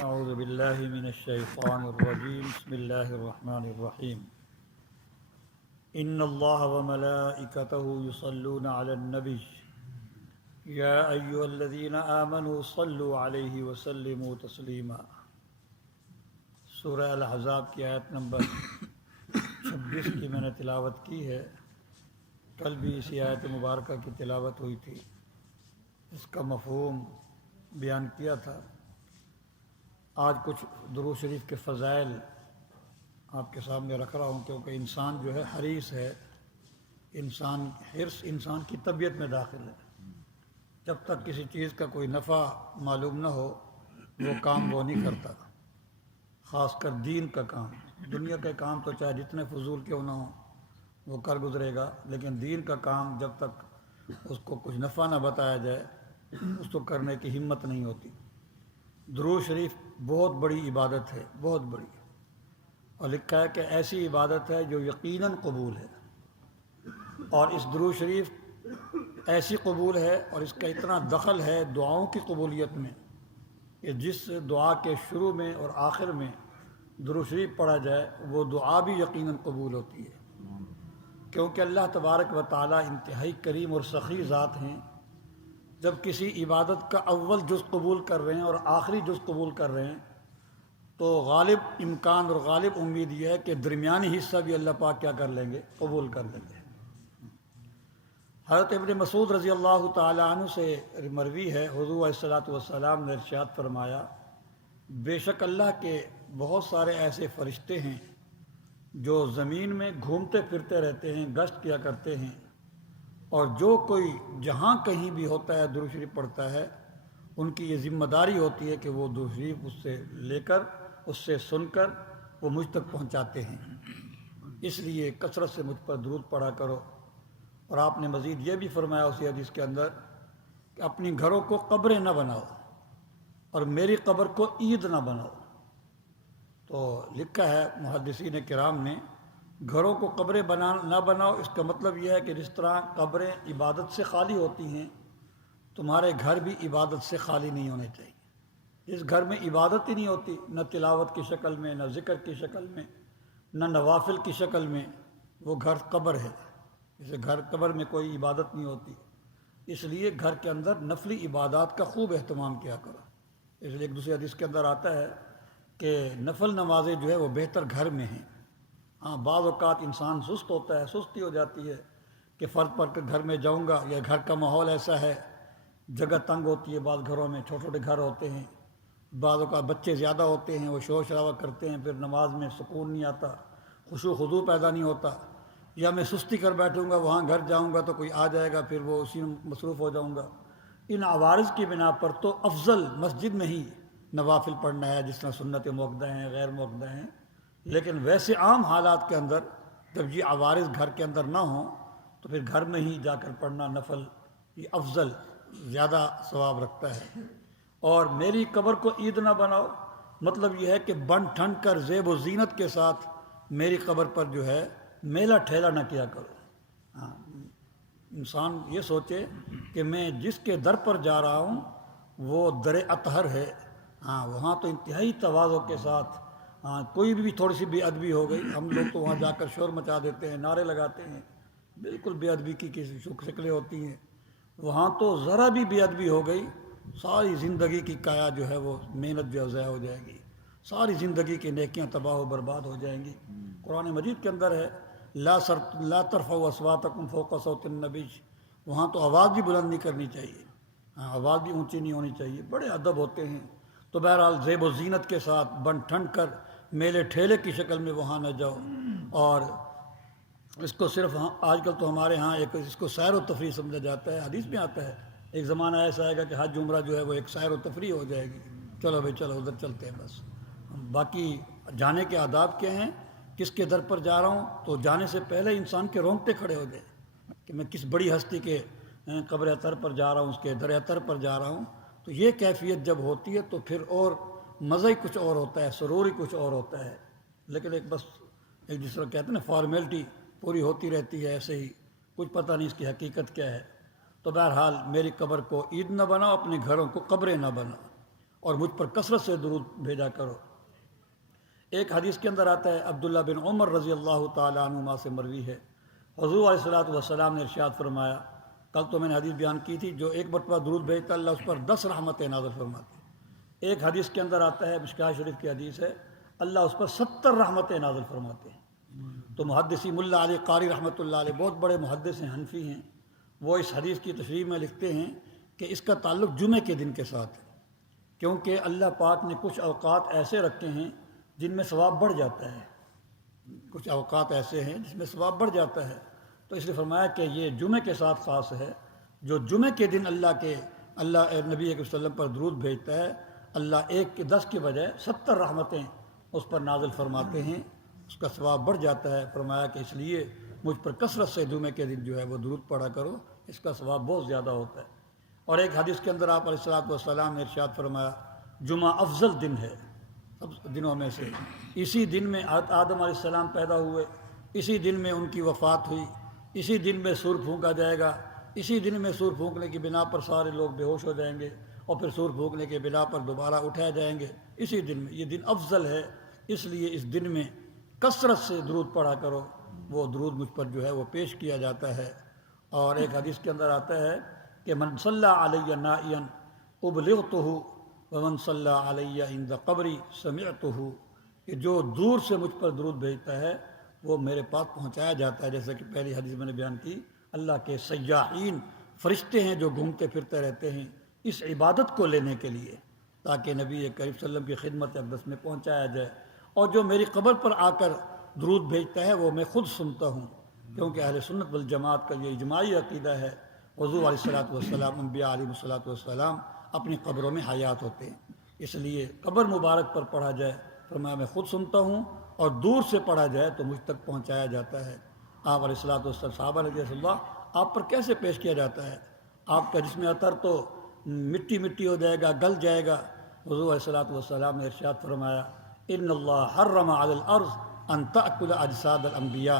أعوذ بالله من الشيطان الرجيم بسم الله الرحمن الرحيم إن الله وملائكته يصلون على النبي يا أيها الذين آمنوا صلوا عليه وسلموا تسليما۔ سورہ الاحزاب کی آیت نمبر 26 کی میں نے تلاوت کی ہے۔ کل بھی اسی آیت مبارکہ کی تلاوت ہوئی تھی، اس کا مفہوم بیان کیا تھا۔ آج کچھ درود شریف کے فضائل آپ کے سامنے رکھ رہا ہوں، کیونکہ انسان جو ہے حریص ہے، حرص انسان کی طبیعت میں داخل ہے۔ جب تک کسی چیز کا کوئی نفع معلوم نہ ہو وہ کام وہ نہیں کرتا، خاص کر دین کا کام۔ دنیا کے کام تو چاہے جتنے فضول کیوں نہ ہوں وہ کر گزرے گا، لیکن دین کا کام جب تک اس کو کچھ نفع نہ بتایا جائے اس کو کرنے کی ہمت نہیں ہوتی۔ درود شریف بہت بڑی عبادت ہے، بہت بڑی، اور لکھا ہے کہ ایسی عبادت ہے جو یقیناً قبول ہے، اور اس درود شریف ایسی قبول ہے اور اس کا اتنا دخل ہے دعاؤں کی قبولیت میں کہ جس دعا کے شروع میں اور آخر میں درود شریف پڑھا جائے وہ دعا بھی یقیناً قبول ہوتی ہے، کیونکہ اللہ تبارک و تعالی انتہائی کریم اور سخی ذات ہیں۔ جب کسی عبادت کا اول جز قبول کر رہے ہیں اور آخری جز قبول کر رہے ہیں تو غالب امکان اور غالب امید یہ ہے کہ درمیانی حصہ بھی اللہ پاک کیا کر لیں گے، قبول کر لیں گے۔ حضرت ابن مسعود رضی اللہ تعالی عنہ سے مروی ہے، حضور علیہ الصلوۃ والسلام نے ارشاد فرمایا، بے شک اللہ کے بہت سارے ایسے فرشتے ہیں جو زمین میں گھومتے پھرتے رہتے ہیں، گشت کیا کرتے ہیں، اور جو کوئی جہاں کہیں بھی ہوتا ہے درود شریف پڑھتا ہے ان کی یہ ذمہ داری ہوتی ہے کہ وہ درود شریف اس سے لے کر، اس سے سن کر وہ مجھ تک پہنچاتے ہیں، اس لیے کثرت سے مجھ پر درود پڑھا کرو۔ اور آپ نے مزید یہ بھی فرمایا اسی حدیث کے اندر کہ اپنی گھروں کو قبریں نہ بناؤ اور میری قبر کو عید نہ بناؤ۔ تو لکھا ہے محدثین کرام نے، گھروں کو قبریں نہ بناؤ، اس کا مطلب یہ ہے کہ جس طرح قبریں عبادت سے خالی ہوتی ہیں تمہارے گھر بھی عبادت سے خالی نہیں ہونے چاہیے۔ اس گھر میں عبادت ہی نہیں ہوتی، نہ تلاوت کی شکل میں، نہ ذکر کی شکل میں، نہ نوافل کی شکل میں، وہ گھر قبر ہے۔ اسے گھر قبر میں کوئی عبادت نہیں ہوتی، اس لیے گھر کے اندر نفلی عبادات کا خوب اہتمام کیا کرو۔ اس لیے ایک دوسری حدیث کے اندر آتا ہے کہ نفل نمازیں جو ہے وہ بہتر گھر میں ہیں۔ ہاں بعض اوقات انسان سست ہوتا ہے، سستی ہو جاتی ہے کہ فرض پڑھ کر گھر میں جاؤں گا، یا گھر کا ماحول ایسا ہے، جگہ تنگ ہوتی ہے، بعض گھروں میں چھوٹے چھوٹے گھر ہوتے ہیں، بعض اوقات بچے زیادہ ہوتے ہیں، وہ شور شرابہ کرتے ہیں، پھر نماز میں سکون نہیں آتا، خشوع و خضوع پیدا نہیں ہوتا، یا میں سستی کر بیٹھوں گا، وہاں گھر جاؤں گا تو کوئی آ جائے گا، پھر وہ اسی میں مصروف ہو جاؤں گا۔ ان عوارض کی بنا پر تو افضل مسجد میں ہی نوافل پڑھنا ہے، جس طرح سنت موقدہ ہیں، غیر موقدہ ہیں، لیکن ویسے عام حالات کے اندر جب یہ عوارض گھر کے اندر نہ ہوں تو پھر گھر میں ہی جا کر پڑھنا نفل یہ افضل، زیادہ ثواب رکھتا ہے۔ اور میری قبر کو عید نہ بناؤ، مطلب یہ ہے کہ بن ٹھن کر زیب و زینت کے ساتھ میری قبر پر جو ہے میلہ ٹھیلا نہ کیا کرو۔ ہاں انسان یہ سوچے کہ میں جس کے در پر جا رہا ہوں وہ در اطہر ہے، ہاں وہاں تو انتہائی تواضع کے ساتھ، ہاں کوئی بھی تھوڑی سی بے ادبی ہو گئی ہم لوگ تو وہاں جا کر شور مچا دیتے ہیں، نعرے لگاتے ہیں، بالکل بے ادبی کی کسی شکلیں ہوتی ہیں۔ وہاں تو ذرا بھی بے ادبی ہو گئی ساری زندگی کی کایا جو ہے وہ محنت جو ضائع ہو جائے گی، ساری زندگی کی نیکیاں تباہ و برباد ہو جائیں گی۔ قرآن مجید کے اندر ہے لا ترفعوا اصواتکم فوق صوت النبی، وہاں تو آواز بھی بلند نہیں کرنی چاہیے، ہاں آواز بھی اونچی نہیں ہونی چاہیے، بڑے ادب ہوتے ہیں۔ تو بہرحال زیب و زینت کے ساتھ بن ٹھن کر میلے ٹھیلے کی شکل میں وہاں نہ جاؤ۔ اور اس کو صرف آج کل تو ہمارے ہاں ایک اس کو سیر و تفریح سمجھا جاتا ہے، حدیث میں آتا ہے ایک زمانہ ایسا آئے گا کہ حج عمرہ جو ہے وہ ایک سیر و تفریح ہو جائے گی، چلو بھائی چلو ادھر چلتے ہیں بس۔ باقی جانے کے آداب کیا ہیں، کس کے در پر جا رہا ہوں، تو جانے سے پہلے انسان کے رونگٹے کھڑے ہو جائیں کہ میں کس بڑی ہستی کے قبر اطہر پر جا رہا ہوں، اس کے در اطہر پر جا رہا ہوں۔ تو یہ کیفیت جب ہوتی ہے تو پھر اور مزہ ہی کچھ اور ہوتا ہے، سرور ہی کچھ اور ہوتا ہے۔ لیکن بس ایک جس طرح کہتے ہیں نا فارمیلٹی پوری ہوتی رہتی ہے، ایسے ہی کچھ پتہ نہیں اس کی حقیقت کیا ہے۔ تو بہرحال میری قبر کو عید نہ بناؤ، اپنے گھروں کو قبریں نہ بناؤ۔ اور مجھ پر کثرت سے درود بھیجا کرو۔ ایک حدیث کے اندر آتا ہے، عبداللہ بن عمر رضی اللہ تعالیٰ عنہما سے مروی ہے، حضور علیہ الصلوۃ والسلام نے ارشاد فرمایا، کل تو میں نے حدیث بیان کی تھی، جو ایک مرتبہ درود بھیجتا اللہ اس پر 10 رحمتیں نازل فرماتے ہیں۔ ایک حدیث کے اندر آتا ہے، مشکاہ شریف کی حدیث ہے، اللہ اس پر 70 رحمتیں نازل فرماتے ہیں۔ تو محدثی ملا علی قاری رحمۃ اللہ علیہ بہت بڑے محدث ہیں، حنفی ہیں، وہ اس حدیث کی تشریح میں لکھتے ہیں کہ اس کا تعلق جمعے کے دن کے ساتھ ہے، کیونکہ اللہ پاک نے کچھ اوقات ایسے رکھے ہیں جن میں ثواب بڑھ جاتا ہے، کچھ اوقات ایسے ہیں جس میں ثواب بڑھ جاتا ہے، تو اس لیے فرمایا کہ یہ جمعے کے ساتھ خاص ہے۔ جو جمعے کے دن اللہ نبی صلی اللہ علیہ وسلم پر درود بھیجتا ہے، اللہ 1 کے 10 کے بجائے 70 رحمتیں اس پر نازل فرماتے ہیں، اس کا ثواب بڑھ جاتا ہے۔ فرمایا کہ اس لیے مجھ پر کثرت سے جمعے کے دن جو ہے وہ درود پڑھا کرو، اس کا ثواب بہت زیادہ ہوتا ہے۔ اور ایک حدیث کے اندر آپ علیہ الصلوۃ والسلام نے ارشاد فرمایا، جمعہ افضل دن ہے سب دنوں میں سے، اسی دن میں آدم علیہ السلام پیدا ہوئے، اسی دن میں ان کی وفات ہوئی، اسی دن میں سور پھونکا جائے گا، اسی دن میں سور پھونکنے کی بنا پر سارے لوگ بے ہوش ہو جائیں گے، اور پھر سور پھونکنے کے بنا پر دوبارہ اٹھائے جائیں گے اسی دن میں۔ یہ دن افضل ہے، اس لیے اس دن میں کثرت سے درود پڑھا کرو۔ وہ درود مجھ پر جو ہے وہ پیش کیا جاتا ہے۔ اور ایک حدیث کے اندر آتا ہے کہ من صلی علی نائیا ابلغتہ ومن صلی علی عند قبری سمعتہ، کہ جو دور سے مجھ پر درود بھیجتا ہے وہ میرے پاس پہنچایا جاتا ہے۔ جیسا کہ پہلی حدیث میں نے بیان کی، اللہ کے سیاحین فرشتے ہیں جو گھومتے پھرتے رہتے ہیں اس عبادت کو لینے کے لیے، تاکہ نبی کریم صلی اللہ علیہ وسلم کی خدمت اقدس میں پہنچایا جائے۔ اور جو میری قبر پر آ کر درود بھیجتا ہے وہ میں خود سنتا ہوں، کیونکہ اہل سنت والجماعت کا یہ اجماعی عقیدہ ہے، حضور علیہ الصلوۃ والسلام، انبیاء علیہ الصلوۃ والسلام اپنی قبروں میں حیات ہوتے ہیں، اس لیے قبر مبارک پر پڑھا جائے، فرمایا میں خود سنتا ہوں، اور دور سے پڑھا جائے تو مجھ تک پہنچایا جاتا ہے۔ آپ علیہ الصلوۃ والسلام صحابہ رضی اللہ آپ پر کیسے پیش کیا جاتا ہے؟ آپ کا جسم اطہر تو مٹی مٹی ہو جائے گا، گل جائے گا۔ حضور علیہ الصلوۃ والسلام نے ارشاد فرمایا، ان اللہ حرم علی الارض ان تأکل اجساد الانبیاء،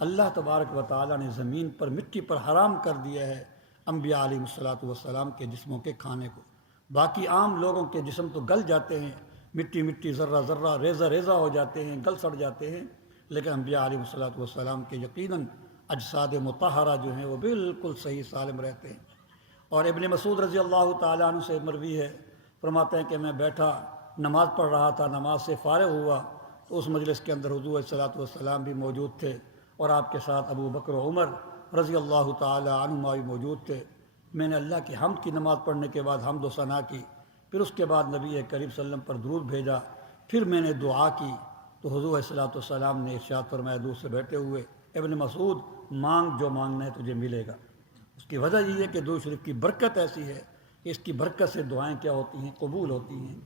اللہ تبارک و تعالیٰ نے زمین پر مٹی پر حرام کر دیا ہے انبیاء علیہ الصلوۃ والسلام کے جسموں کے کھانے کو۔ باقی عام لوگوں کے جسم تو گل جاتے ہیں، مٹی مٹی ذرہ ذرہ ریزہ ریزہ ہو جاتے ہیں، گل سڑ جاتے ہیں، لیکن انبیاء علیہ الصلوۃ والسلام کے یقیناً اجساد مطہرہ جو ہیں وہ بالکل صحیح سالم رہتے ہیں۔ اور ابن مسعود رضی اللہ تعالیٰ عنہ سے مروی ہے، فرماتے ہیں کہ میں بیٹھا نماز پڑھ رہا تھا، نماز سے فارغ ہوا تو اس مجلس کے اندر حضور علیہ الصلوۃ والسلام بھی موجود تھے، اور آپ کے ساتھ ابو بکر و عمر رضی اللہ تعالیٰ عنہما بھی موجود تھے۔ میں نے اللہ کی حمد کی نماز پڑھنے کے بعد حمد و ثنا کی، پھر اس کے بعد نبی کریم صلی اللہ علیہ وسلم پر درود بھیجا، پھر میں نے دعا کی تو حضور علیہ الصلوۃ والسلام نے ارشاد فرمایا دور سے بیٹھے ہوئے، ابن مسعود مانگ جو مانگنا ہے تجھے ملے گا۔ اس کی وجہ یہ ہے کہ درود شریف کی برکت ایسی ہے کہ اس کی برکت سے دعائیں کیا ہوتی ہیں؟ قبول ہوتی ہیں۔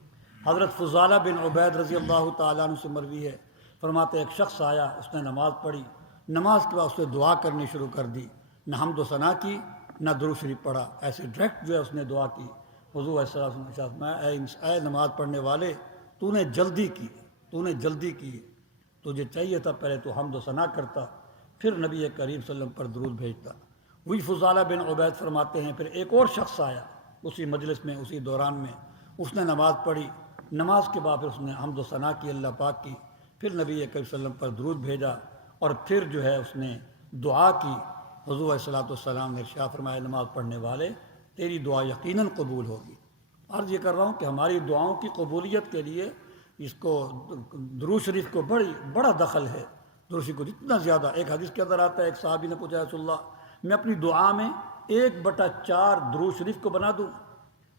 حضرت فضالہ بن عبید رضی اللہ تعالیٰ عنہ سے مروی ہے، فرماتے ایک شخص آیا، اس نے نماز پڑھی، نماز کے بعد اس نے دعا کرنی شروع کر دی، نہ حمد و ثنا کی نہ درود شریف پڑھا، ایسے ڈائریکٹ جو ہے اس نے دعا کی۔ حضور علیہ السلام نے اے نماز پڑھنے والے، تو نے جلدی کی، تجھے چاہیے تھا پہلے تو حمد و ثنا کرتا، پھر نبی کریم صلی اللہ علیہ وسلم پر درود بھیجتا۔ وہی فضالہ بن عبید فرماتے ہیں پھر ایک اور شخص آیا اسی مجلس میں، اسی دوران میں، اس نے نماز پڑھی، نماز کے بعد پھر اس نے حمد و ثنا کی اللہ پاک کی، پھر نبی کریم صلی اللہ علیہ وسلم پر درود بھیجا، اور پھر جو ہے اس نے دعا کی۔ حضور علیہ الصلوۃ والسلام نے ارشاد فرمایا نماز پڑھنے والے تیری دعا یقیناً قبول ہوگی۔ عرض یہ کر رہا ہوں کہ ہماری دعاؤں کی قبولیت کے لیے اس کو درود شریف کو بڑا دخل ہے۔ درود شریف کو جتنا زیادہ، ایک حدیث کے اندر آتا ہے، ایک صحابی نے پوچھا رسول اللہ میں اپنی دعا میں 1/4 درود شریف کو بنا دوں،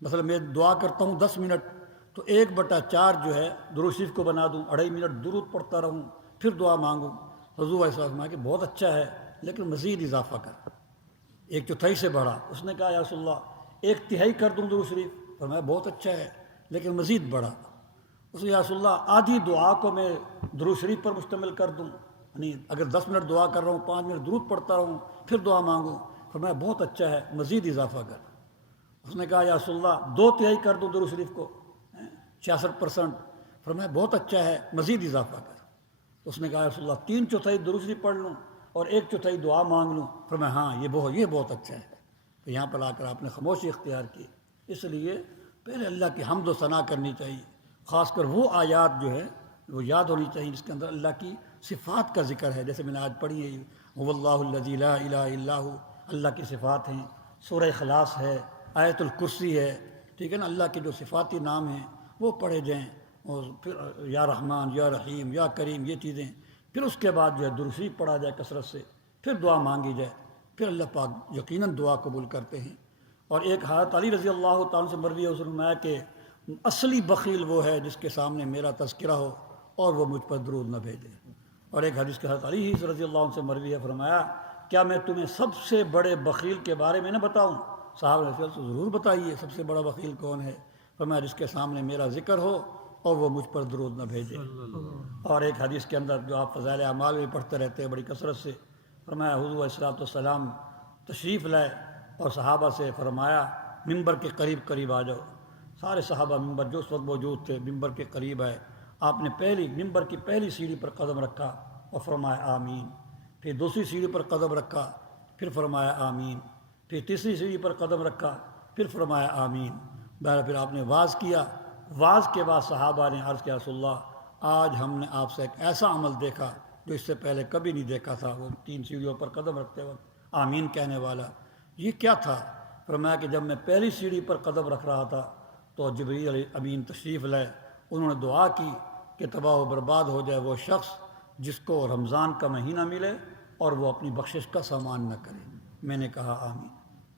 مثلا میں دعا کرتا ہوں 10 منٹ تو 1/4 جو ہے درود شریف کو بنا دوں، 2.5 منٹ درود پڑھتا رہوں پھر دعا مانگوں۔ حضور علیہ السلام کہ بہت اچھا ہے لیکن مزید اضافہ کر، 1/4 سے بڑھا۔ اس نے کہا یا رسول اللہ 1/3 کر دوں درود شریف، فرمایا بہت اچھا ہے لیکن مزید بڑھا۔ اس نے یا رسول اللہ آدھی دعا کو میں درود شریف پر مشتمل کر دوں، یعنی اگر 10 منٹ دعا کر رہا ہوں 5 منٹ درود پڑھتا رہوں پھر دعا مانگوں، فرمایا بہت اچھا ہے مزید اضافہ کر۔ اس نے کہا یا رسول اللہ 2/3 کر دوں درود شریف کو 66%، فرمایا بہت اچھا ہے مزید اضافہ کر۔ اس نے کہا یا رسول اللہ 3/4 درود شریف پڑھ لوں اور 1/4 دعا مانگ لوں، فرمایا ہاں یہ بہت اچھا ہے۔ تو یہاں پر آ کر آپ نے خاموشی اختیار کی۔ اس لیے پہلے اللہ کی حمد و ثنا کرنی چاہیے، خاص کر وہ آیات جو ہے وہ یاد ہونی چاہیے جس کے اندر اللہ کی صفات کا ذکر ہے، جیسے میں نے آج پڑھی ہے هو اللہ الذی لا الہ الا هو، اللہ کی صفات ہیں، سورہ اخلاص ہے، آیت الکرسی ہے، ٹھیک ہے نا، اللہ کے جو صفاتی نام ہیں وہ پڑھے جائیں، اور پھر یا رحمان یا رحیم یا کریم یہ چیزیں، پھر اس کے بعد جو ہے درود شریف پڑھا جائے کثرت سے، پھر دعا مانگی جائے، پھر اللہ پاک یقیناً دعا قبول کرتے ہیں۔ اور ایک حضرت علی رضی اللہ تعالیٰ سے مروی ہے، اس نے فرمایا کہ اصلی بخیل وہ ہے جس کے سامنے میرا تذکرہ ہو اور وہ مجھ پر درود نہ بھیجے۔ اور ایک حدیث کے حضرت علی ہی رضی اللہ عنہ سے مروی ہے، فرمایا کیا میں تمہیں سب سے بڑے بخیل کے بارے میں نہ بتاؤں؟ صاحب نے کہا ضرور بتائیے، سب سے بڑا بخیل کون ہے؟ فرمایا جس کے سامنے میرا ذکر ہو اور وہ مجھ پر درود نہ بھیجے۔ اور ایک حدیث کے اندر جو آپ فضائل اعمال میں پڑھتے رہتے ہیں بڑی کثرت سے، فرمایا حضور علیہ الصلوۃ والسلام تشریف لائے اور صحابہ سے فرمایا ممبر کے قریب قریب آ جاؤ۔ سارے صحابہ ممبر جو اس وقت موجود تھے ممبر کے قریب آئے، آپ نے ممبر کی پہلی سیڑھی پر قدم رکھا اور فرمایا آمین، پھر دوسری سیڑھی پر قدم رکھا، پھر فرمایا آمین، پھر تیسری سیڑھی پر قدم رکھا، پھر فرمایا آمین۔ بہرحال پھر آپ نے واز کیا، واز کے بعد صحابہ نے عرض کیا رسول اللہ آج ہم نے آپ سے ایک ایسا عمل دیکھا جو اس سے پہلے کبھی نہیں دیکھا تھا، وہ 3 سیڑھیوں پر قدم رکھتے وقت آمین کہنے والا، یہ کیا تھا؟ فرمایا کہ جب میں پہلی سیڑھی پر قدم رکھ رہا تھا تو جبریل امین تشریف لائے، انہوں نے دعا کی کہ تباہ و برباد ہو جائے وہ شخص جس کو رمضان کا مہینہ ملے اور وہ اپنی بخشش کا سامان نہ کرے۔ میں نے کہا آمین۔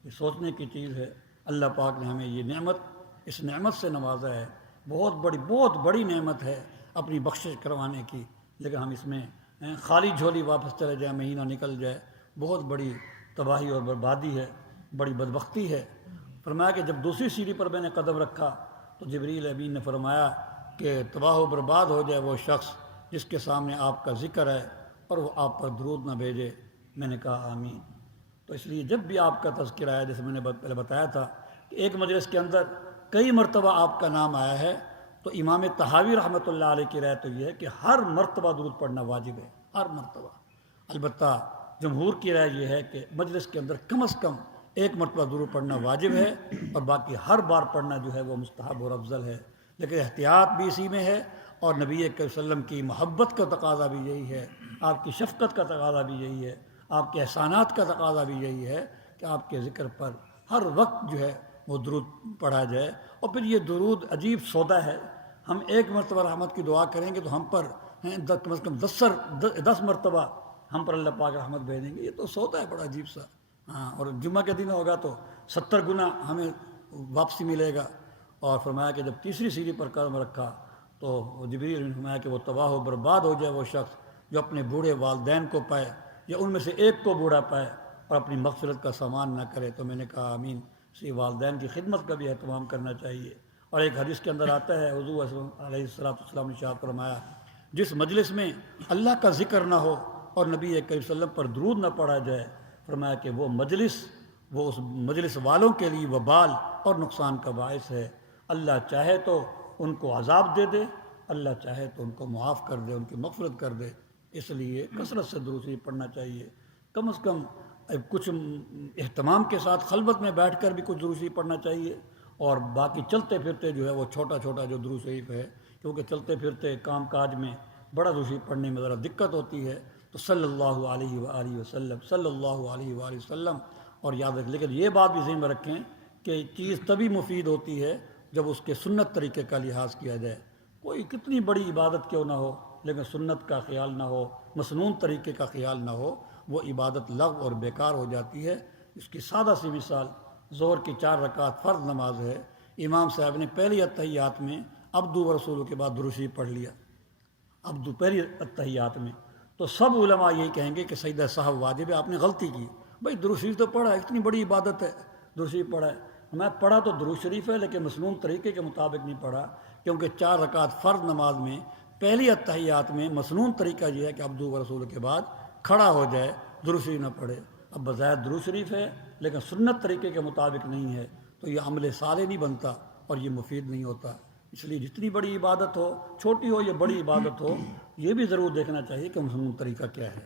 یہ سوچنے کی چیز ہے، اللہ پاک نے ہمیں یہ نعمت، اس نعمت سے نوازا ہے، بہت بڑی نعمت ہے اپنی بخشش کروانے کی، لیکن ہم اس میں خالی جھولی واپس چلے جائیں، مہینہ نکل جائے، بہت بڑی تباہی اور بربادی ہے، بڑی بدبختی ہے۔ فرمایا کہ جب دوسری سیڑھی پر میں نے قدم رکھا تو جبریل امین نے فرمایا کہ تباہ و برباد ہو جائے وہ شخص جس کے سامنے آپ کا ذکر ہے اور وہ آپ پر درود نہ بھیجے۔ میں نے کہا آمین۔ تو اس لیے جب بھی آپ کا تذکرہ آیا، جیسے میں نے پہلے بتایا تھا کہ ایک مجلس کے اندر کئی مرتبہ آپ کا نام آیا ہے، تو امام طحاوی رحمۃ اللہ علیہ کی رائے تو یہ ہے کہ ہر مرتبہ درود پڑھنا واجب ہے، ہر مرتبہ۔ البتہ جمہور کی رائے یہ ہے کہ مجلس کے اندر کم از کم ایک مرتبہ درود پڑھنا واجب ہے اور باقی ہر بار پڑھنا جو ہے وہ مستحب اور افضل ہے، لیکن احتیاط بھی اسی میں ہے، اور نبی کریم صلی اللہ علیہ وسلم کی محبت کا تقاضا بھی یہی ہے، آپ کی شفقت کا تقاضا بھی یہی ہے، آپ کے احسانات کا تقاضا بھی یہی ہے کہ آپ کے ذکر پر ہر وقت جو ہے وہ درود پڑھا جائے۔ اور پھر یہ درود عجیب سودا ہے، ہم ایک مرتبہ رحمت کی دعا کریں گے تو ہم پر کم از کم 10 مرتبہ ہم پر اللہ پاک رحمت بھیجیں گے، یہ تو سودا ہے بڑا عجیب سا۔ ہاں، اور جمعہ کے دن ہوگا تو 70 گنا ہمیں واپسی ملے گا۔ اور فرمایا کہ جب تیسری سیڑھی پر قدم رکھا تو جبریل نے فرمایا کہ وہ تباہ و برباد ہو جائے وہ شخص جو اپنے بوڑھے والدین کو پائے یا ان میں سے ایک کو بوڑھا پائے اور اپنی مغفرت کا سامان نہ کرے۔ تو میں نے کہا آمین۔ اسی والدین کی خدمت کا بھی اہتمام کرنا چاہیے۔ اور ایک حدیث کے اندر آتا ہے حضور علیہ السلام نے ارشاد فرمایا جس مجلس میں اللہ کا ذکر نہ ہو اور نبی کریم صلی اللہ علیہ وسلم پر درود نہ پڑھا جائے، فرمایا کہ وہ اس مجلس والوں کے لیے وبال اور نقصان کا باعث ہے۔ اللہ چاہے تو ان کو عذاب دے دے، اللہ چاہے تو ان کو معاف کر دے، ان کی مغفرت کر دے۔ اس لیے کثرت سے درود شریف پڑھنا چاہیے، کم از کم کچھ اہتمام کے ساتھ خلوت میں بیٹھ کر بھی کچھ درود شریف پڑھنا چاہیے، اور باقی چلتے پھرتے جو ہے وہ چھوٹا چھوٹا جو درود شریف ہے، کیونکہ چلتے پھرتے کام کاج میں بڑا درود شریف پڑھنے میں ذرا دقت ہوتی ہے، تو صلی اللہ علیہ وآلہ وسلم، صلی اللہ علیہ وآلہ وسلم۔ اور یاد رکھ، لیکن یہ بات بھی ذہن میں رکھیں کہ چیز تبھی مفید ہوتی ہے جب اس کے سنت طریقے کا لحاظ کیا جائے۔ کوئی کتنی بڑی عبادت کیوں نہ ہو، لیکن سنت کا خیال نہ ہو، مسنون طریقے کا خیال نہ ہو، وہ عبادت لغو اور بیکار ہو جاتی ہے۔ اس کی سادہ سی مثال ظہر کی 4 رکعت فرض نماز ہے، امام صاحب نے پہلی اتحیات میں عبدو و رسولو کے بعد درود شریف پڑھ لیا، عبدو پہلی اتحیات میں، تو سب علماء یہی کہیں گے کہ سجدہ سہو واجب ہے، آپ نے غلطی کی۔ بھائی درود شریف تو پڑھا ہے، اتنی بڑی عبادت ہے، درود شریف پڑھا ہے۔ میں پڑھا تو درود شریف ہے لیکن مسنون طریقے کے مطابق نہیں پڑھا، کیونکہ 4 رکعت فرض نماز میں پہلی اتحیات میں مسنون طریقہ یہ ہے کہ عبدو و رسول کے بعد کھڑا ہو جائے، درود شریف نہ پڑھے۔ اب بظاہر درود شریف ہے لیکن سنت طریقے کے مطابق نہیں ہے، تو یہ عمل صالح نہیں بنتا اور یہ مفید نہیں ہوتا۔ اس لیے جتنی بڑی عبادت ہو، چھوٹی ہو یا بڑی عبادت ہو، یہ بھی ضرور دیکھنا چاہیے کہ مسنون طریقہ کیا ہے۔